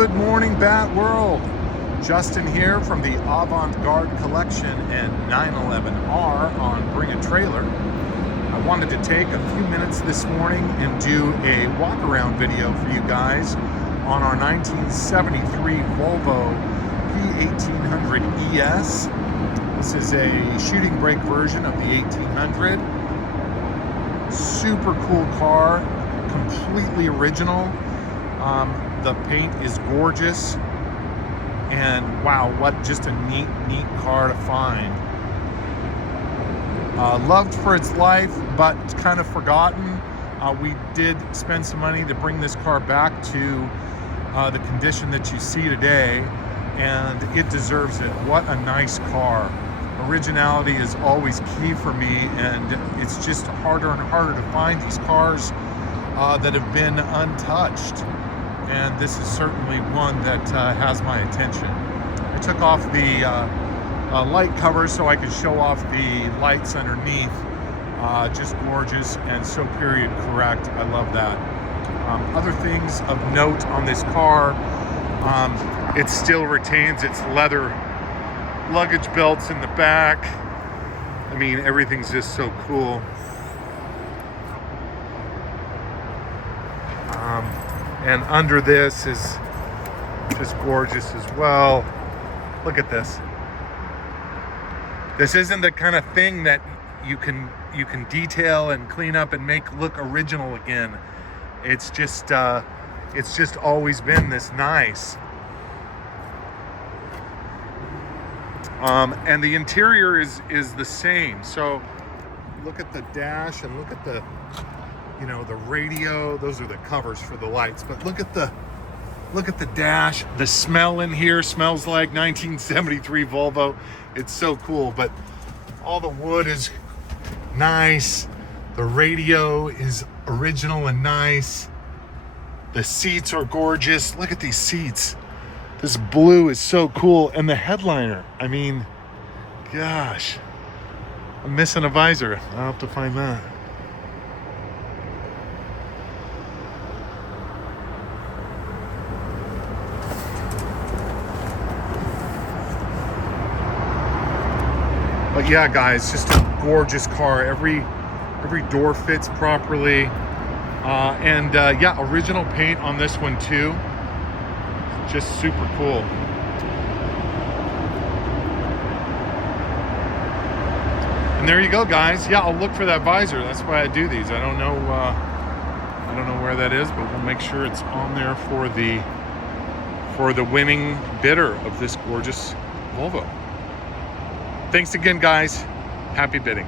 Good morning, Bat World. Justin here from the Avant-Garde Collection and 911R on Bring a Trailer. I wanted to take a few minutes this morning and do a walk-around video for you guys on our 1973 Volvo P1800 ES. This is a shooting brake version of the 1800. Super cool car, completely original. The paint is gorgeous, and wow, what just a neat car to find. Loved for its life, but kind of forgotten. We did spend some money to bring this car back to the condition that you see today, and it deserves it. What a nice car. Originality is always key for me, and it's just harder and harder to find these cars that have been untouched. And this is certainly one that has my attention. I took off the light cover so I could show off the lights underneath. Just gorgeous and so period correct. I love that. Other things of note on this car, it still retains its leather luggage belts in the back. I mean, everything's just so cool. And under this is just gorgeous as well. Look at this. This isn't the kind of thing that you can detail and clean up and make look original again. It's just always been this nice. And the interior is the same. So look at the dash and look at the the radio. Those are the covers for the lights, but look at the dash. The smell in here smells like 1973 Volvo. It's so cool. But all the wood is nice. The radio is original and nice. The seats are gorgeous. Look at these seats. This blue is so cool. And the headliner, I mean, gosh, I'm missing a visor. I'll have to find that. But yeah, guys, just a gorgeous car. Every door fits properly. Yeah, original paint on this one too. Just super cool. And there you go, guys. Yeah, I'll look for that visor. That's why I do these. I don't know where that is, but we'll make sure it's on there for the winning bidder of this gorgeous Volvo. Thanks again, guys. Happy bidding.